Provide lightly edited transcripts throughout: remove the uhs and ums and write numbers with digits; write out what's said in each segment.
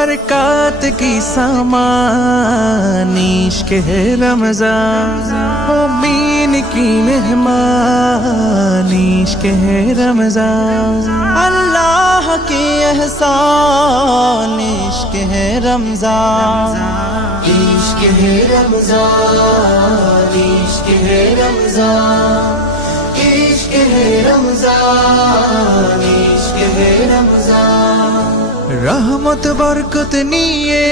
बरकत की सामान इश्क है रमज़ान, मोमीन की मेहमान इश्क है रमज़ान, अल्लाह की एहसान इश्क है रमज़ान, इश्क है रमज़ान, इश्क है रमज़ान, इश्क है रमज़ान, इश्क है रमज़ान। रहमत बरकत निये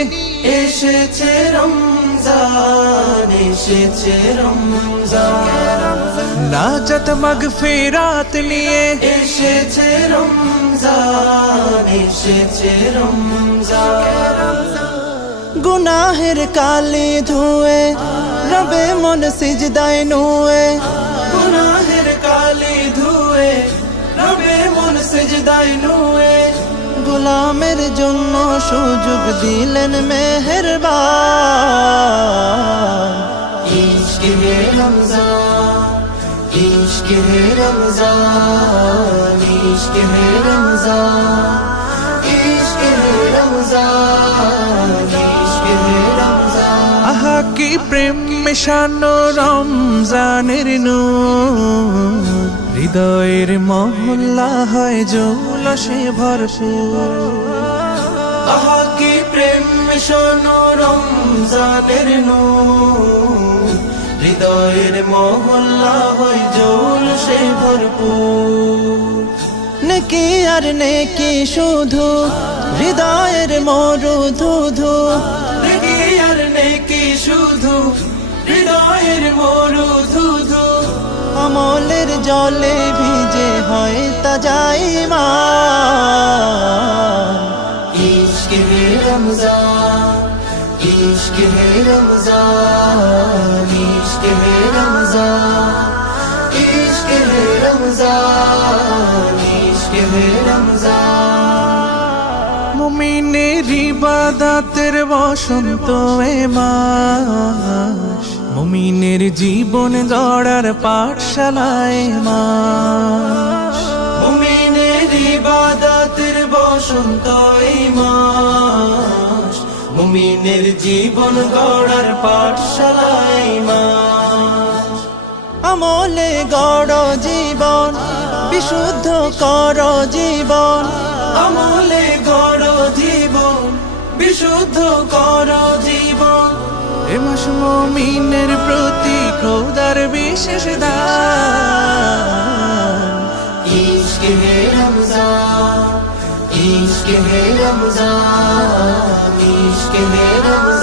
এসেছে রমজান, এসেছে রমজান, नाजत मगफिरात लिए এসেছে রমজান, এসেছে রমজান। गुनाहेर काली धुए रबे मन सिजदाय नुए, গুনাহের কালি ধুয়ে রবে মন সিজদায় নুয়ে, गुलामेर जन्नो सुजुग दिलेन मेहरबान इश्क है रमज़ान, इश्क है रमज़ान, इश्क है रमज़ान, इश्क है रमज़ान, इश्क है रमज़ान। आहा की प्रेम मिशानो रमजानेर नूर, हृदयेर महल्ला है जुलसे भरपूर, आहा की प्रेम मिशानो रमज़ानेर नूर, হৃদয়ের মহল্লা হয় জৌলুসে ভরপুর। नेकी আর नेकी শুধু হৃদয়ের মরুধুধু, নেকি আর নেকি শুধু হৃদয়ের মরুধুধু, আমলের জলে ভিজে হয় তাজা ঈমান इश्क है रमज़ान, इश्क है रमज़ान, इश्क है रमज़ान, इश्क है रमज़ान, इश्क है रमज़ान। মুমিনের ইবাদতের বসন্ত এ মাস, মুমিনের জীবন গড়ার পাঠশালায় মাস, মুমিনের ইবাদতের বসন্ত এই মাস, মুমিনের জীবন গড়ার পাঠশালায় মাস। আমলে গড় জীবন বিশুদ্ধ কর জীবন, আমলে গড় জীবন বিশুদ্ধ কর জীবন। এ মাস মুমিনের প্রতি খোদার বিশেষ দান इश्क है रमज़ान, इश्क है रमज़ान, इश्क है रमज़ान।